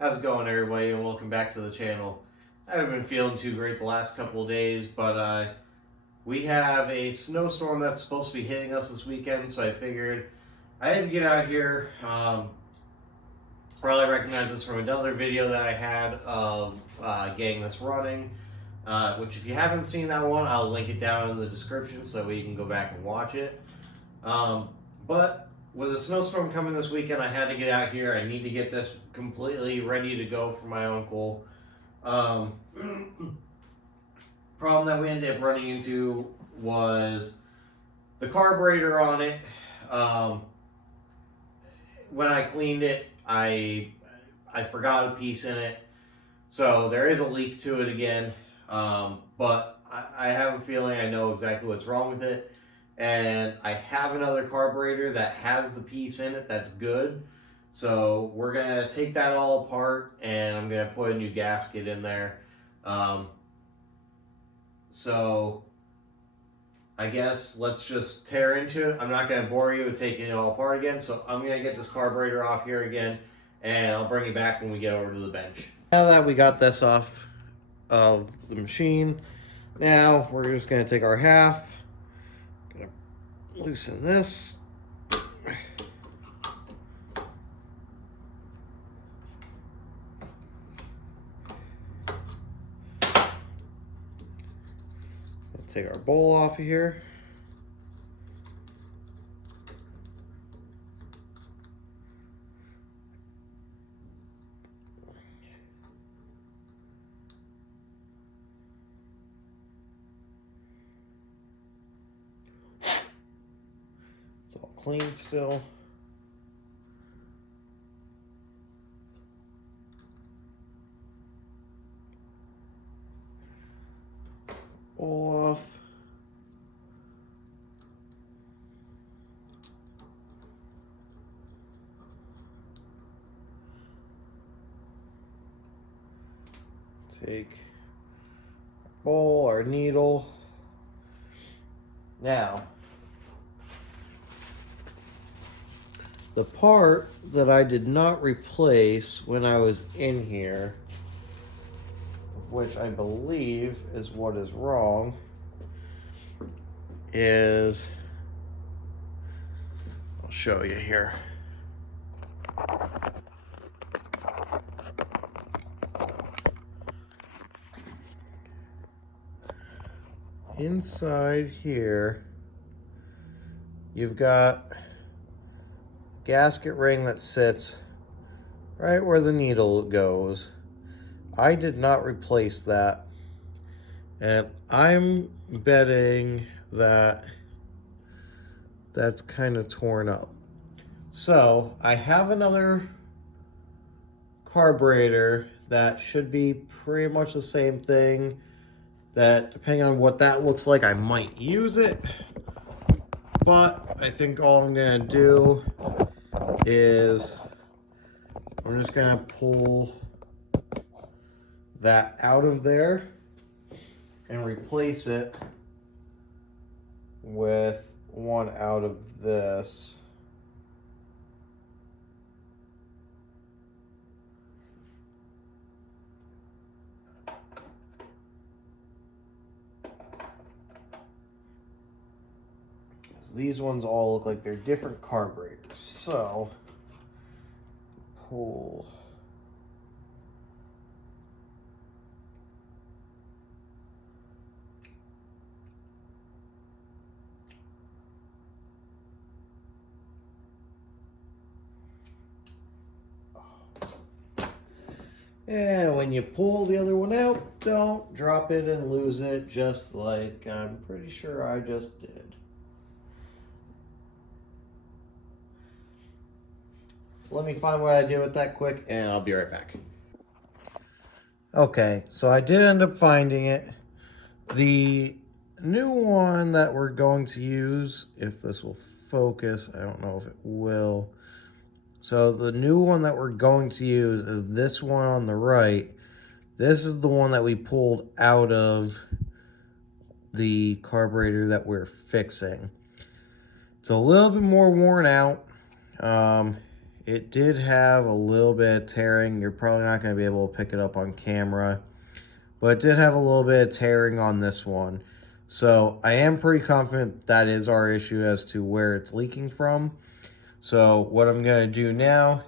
How's it going, everybody, and welcome back to the channel. I haven't been feeling too great the last couple of days, but we have a snowstorm that's supposed to be hitting us this weekend, so I figured I had to get out here. Probably recognize this from another video that I had of getting this running, which if you haven't seen that one, I'll link it down in the description so you can go back and watch it. But with a snowstorm coming this weekend, I had to get out here. I need to get this completely ready to go for my uncle. Problem that we ended up running into was the carburetor on it. When I cleaned it, I forgot a piece in it, so there is a leak to it again. But I have a feeling I know exactly what's wrong with it. And I have another carburetor that has the piece in it that's good. So we're going to take that all apart and I'm going to put a new gasket in there. So I guess let's just tear into it. I'm not going to bore you with taking it all apart again. So I'm going to get this carburetor off here again and I'll bring it back when we get over to the bench. Now that we got this off of the machine, now we're just going to take our half. Loosen this. Take our bowl off of here. It's all clean still. Bowl off. Take our bowl, our needle. Now, the part that I did not replace when I was in here, which I believe is what is wrong, is, I'll show you here. Inside here, you've got a gasket ring that sits right where the needle goes. I did not replace that, and I'm betting that that's kind of torn up. So I have another carburetor that should be pretty much the same thing, that depending on what that looks like, I might use it. But I think all I'm gonna do is I'm just gonna pull that out of there and replace it with one out of this. These ones all look like they're different carburetors. So pull and when you pull the other one out, don't drop it and lose it, just like I'm pretty sure I just did. So let me find what I did with that quick and I'll be right back. Okay, so I did end up finding it. The new one that we're going to use, if this will focus, I don't know if it will. So the new one that we're going to use is this one on the right. This is the one that we pulled out of the carburetor that we're fixing. It's a little bit more worn out. it did have a little bit of tearing. You're probably not going to be able to pick it up on camera, but it did have a little bit of tearing on this one. So I am pretty confident that is our issue as to where it's leaking from. So what I'm going to do now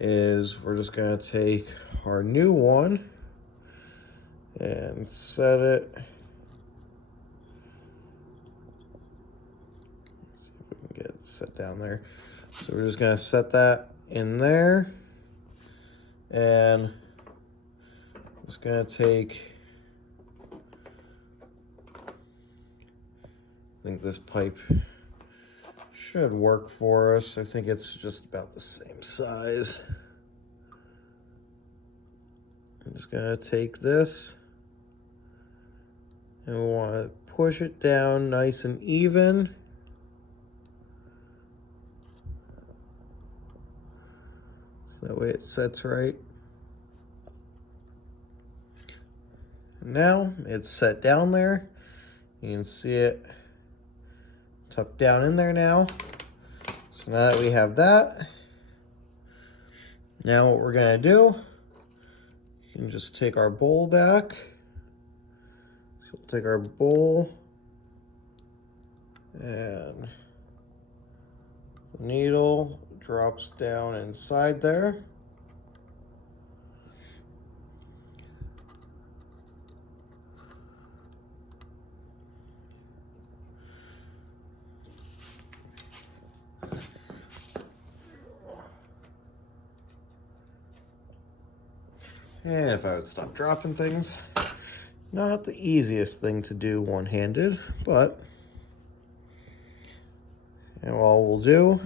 is we're just going to take our new one and set it. Let's see if we can get it set down there. So we're just going to set that in there, and I'm just going to take, I think this pipe should work for us. I think it's just about the same size. I'm just going to take this, and we want to push it down nice and even. So that way it sets right. And now it's set down there. You can see it tucked down in there now. So now that we have that, now what we're going to do, you can just take our bowl back. So we'll take our bowl and the needle drops down inside there. And if I would stop dropping things, not the easiest thing to do one-handed, but and all we'll do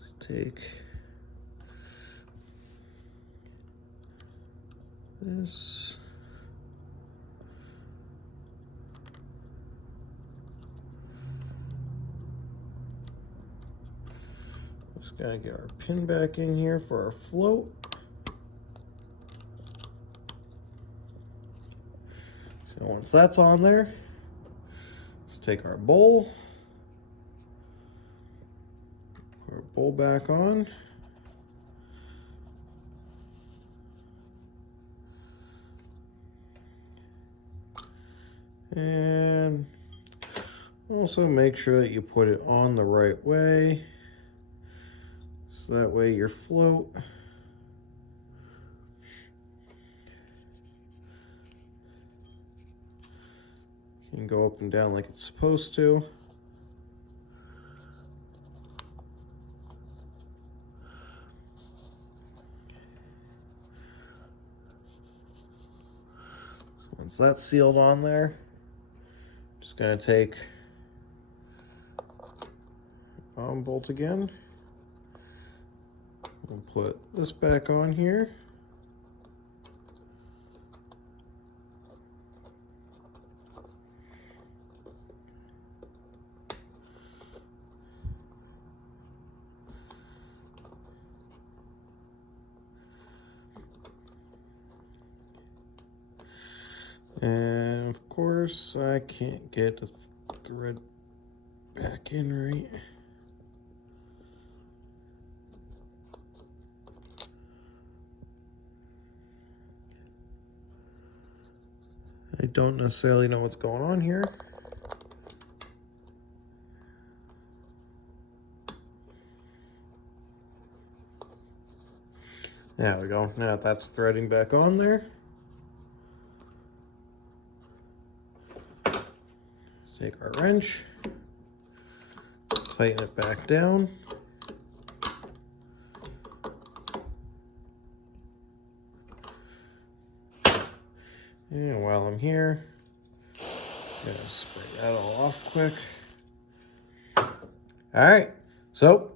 is take this, just gotta get our pin back in here for our float. So once that's on there, let's take our bowl, put our bowl back on. And also make sure that you put it on the right way, so that way your float can go up and down like it's supposed to. So once that's sealed on there, just going to take bottom bolt again. We'll put this back on here. And of course, I can't get the thread back in right. I don't necessarily know what's going on here. There we go. Now that's threading back on there. Take our wrench, tighten it back down. And while I'm here, I'm gonna spray that all off quick. All right, so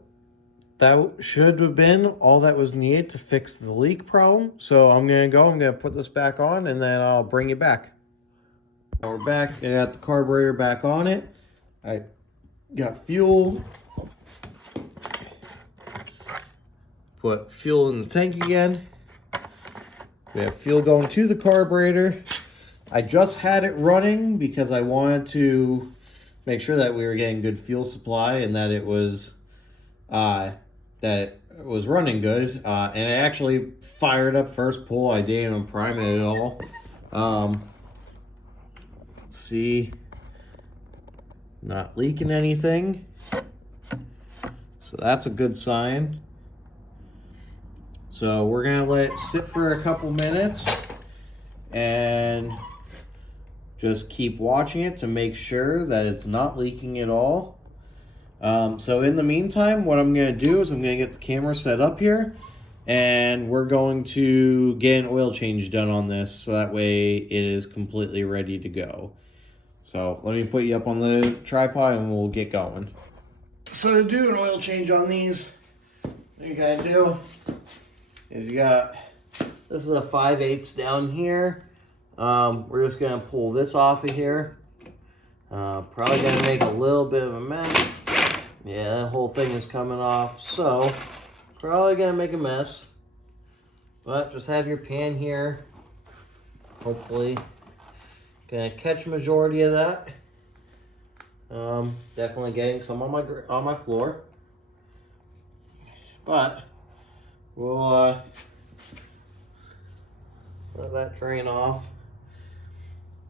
that should have been all that was needed to fix the leak problem. So I'm gonna put this back on, and then I'll bring you back. Now we're back. I got the carburetor back on it. I got fuel. Put fuel in the tank again. We have fuel going to the carburetor. I just had it running because I wanted to make sure that we were getting good fuel supply and that it was running good. And it actually fired up first pull. I didn't even prime it at all. See, not leaking anything. So that's a good sign. So we're gonna let it sit for a couple minutes and just keep watching it to make sure that it's not leaking at all. So in the meantime, what I'm gonna do is I'm gonna get the camera set up here and we're going to get an oil change done on this so that way it is completely ready to go. So let me put you up on the tripod and we'll get going. So to do an oil change on these, what you gotta do is this is a 5/8 down here. We're just gonna pull this off of here. Probably gonna make a little bit of a mess. Yeah, that whole thing is coming off, so probably gonna make a mess. But just have your pan here. Hopefully, gonna catch majority of that. Definitely getting some on my floor. But we'll let that drain off.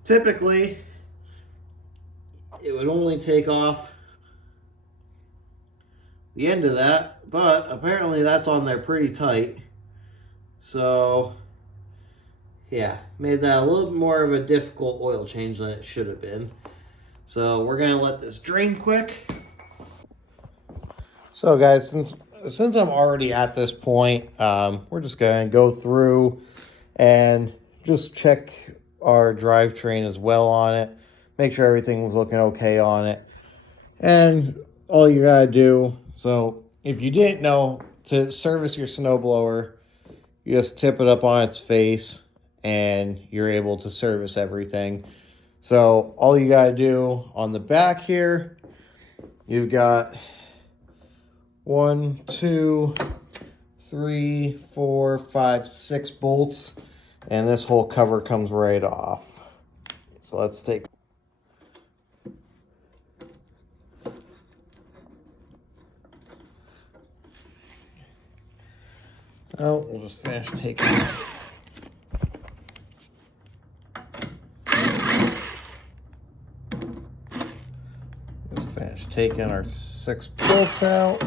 Typically, it would only take off the end of that, but apparently that's on there pretty tight. So yeah, made that a little bit more of a difficult oil change than it should have been. So we're gonna let this drain quick. So guys, since I'm already at this point, we're just gonna go through and just check our drivetrain as well on it. Make sure everything's looking okay on it. And all you gotta do, so if you didn't know, to service your snowblower, you just tip it up on its face and you're able to service everything. So all you gotta do on the back here, you've got 1, 2, 3, 4, 5, 6 bolts, and this whole cover comes right off. So let's take. Oh, we'll just finish taking. Just finish taking our 6 bolts out.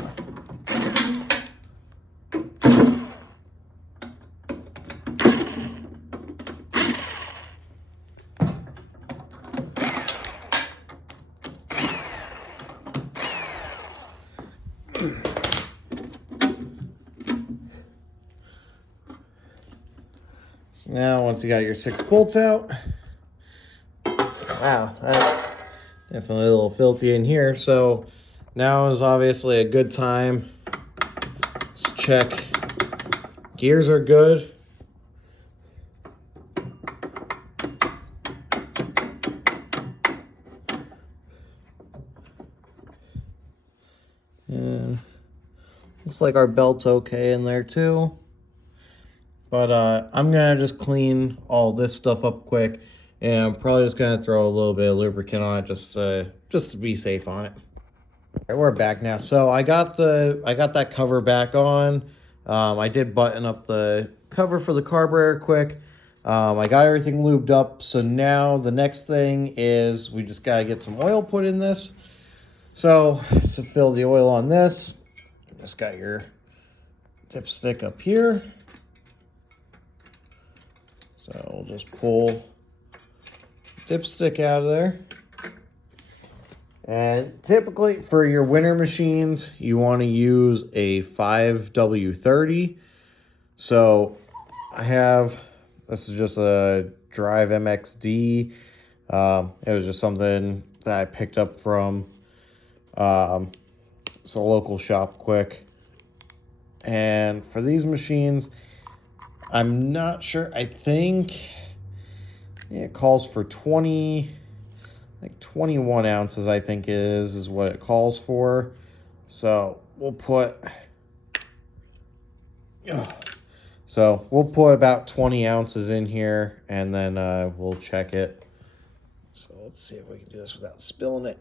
Now, once you got your 6 bolts out, wow, that's definitely a little filthy in here. So now is obviously a good time to check. Gears are good. And looks like our belt's okay in there too. But I'm gonna just clean all this stuff up quick, and I'm probably just gonna throw a little bit of lubricant on it just to be safe on it. All right, we're back now. So I got that cover back on. I did button up the cover for the carburetor quick. I got everything lubed up. So now the next thing is we just gotta get some oil put in this. So to fill the oil on this, just got your dipstick up here. So we'll just pull dipstick out of there. And typically for your winter machines, you want to use a 5W30. So this is just a Drive MXD. It was just something that I picked up from it's a local shop quick. And for these machines, I'm not sure. I think it calls for 21 ounces, I think is what it calls for. So we'll put So we'll put about 20 ounces in here, and then we'll check it. So let's see if we can do this without spilling it.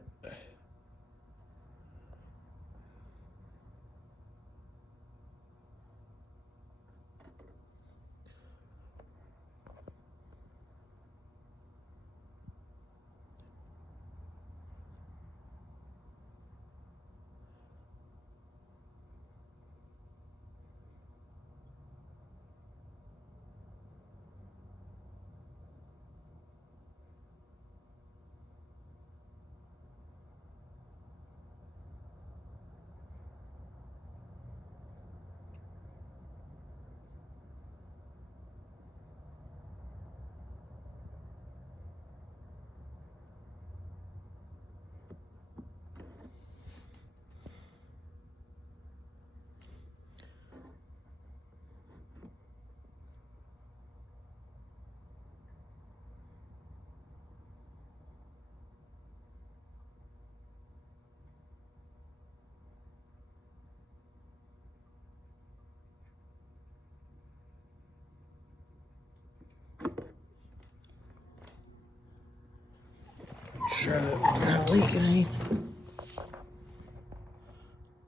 Sure that we're not leaking anything.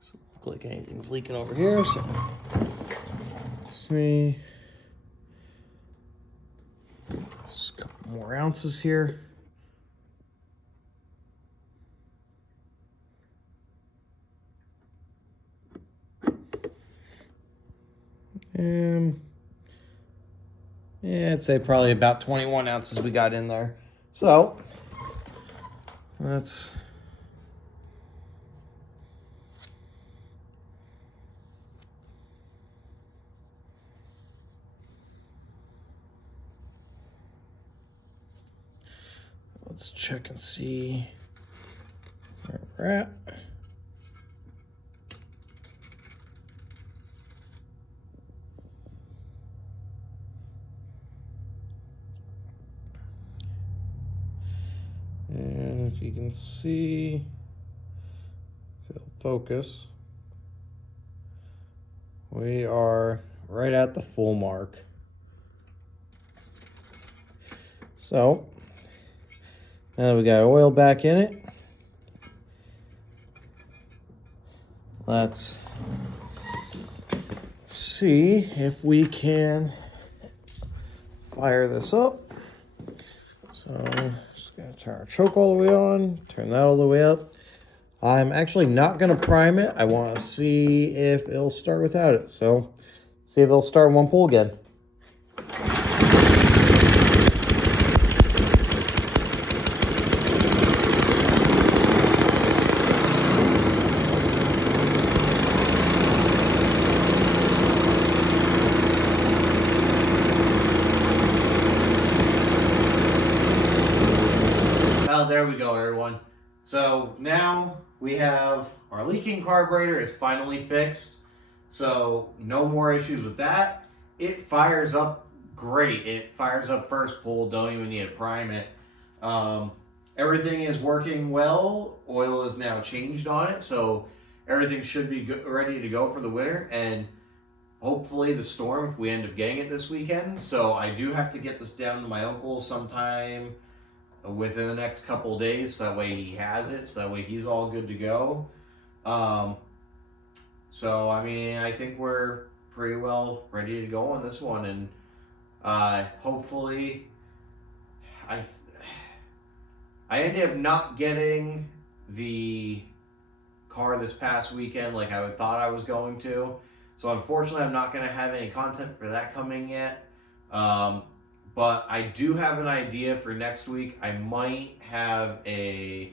Doesn't look like anything's leaking over here, so see. Just a couple more ounces here. Yeah, I'd say probably about 21 ounces we got in there. So let's check and see where we're at. And if you can see, if it'll focus, we are right at the full mark. So now that we got oil back in it, let's see if we can fire this up. So just gonna turn our choke all the way on, turn that all the way up. I'm actually not gonna prime it. I wanna see if it'll start without it. So see if it'll start in one pull again. There we go, everyone. So now we have our leaking carburetor is finally fixed. So no more issues with that. It fires up great. It fires up first pull. Don't even need to prime it. Everything is working well. Oil is now changed on it. So everything should be ready to go for the winter. And hopefully the storm, if we end up getting it this weekend. So I do have to get this down to my uncle sometime within the next couple of days, so that way he has it, so that way he's all good to go. So I mean, I think we're pretty well ready to go on this one, and hopefully I ended up not getting the car this past weekend like I thought I was going to, so unfortunately I'm not going to have any content for that coming yet. But I do have an idea for next week. I might have a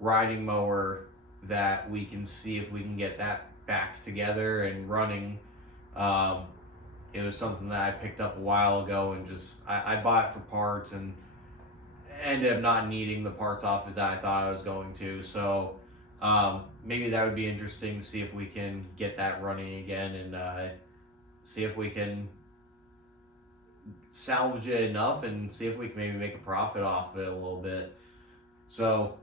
riding mower that we can see if we can get that back together and running. It was something that I picked up a while ago, and just I bought it for parts and ended up not needing the parts off it that I thought I was going to. So maybe that would be interesting to see if we can get that running again, and see if we can salvage it enough and see if we can maybe make a profit off it a little bit. So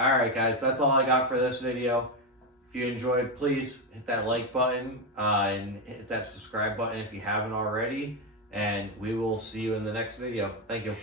alright guys, that's all I got for this video. If you enjoyed, please hit that like button and hit that subscribe button if you haven't already. And we will see you in the next video. Thank you.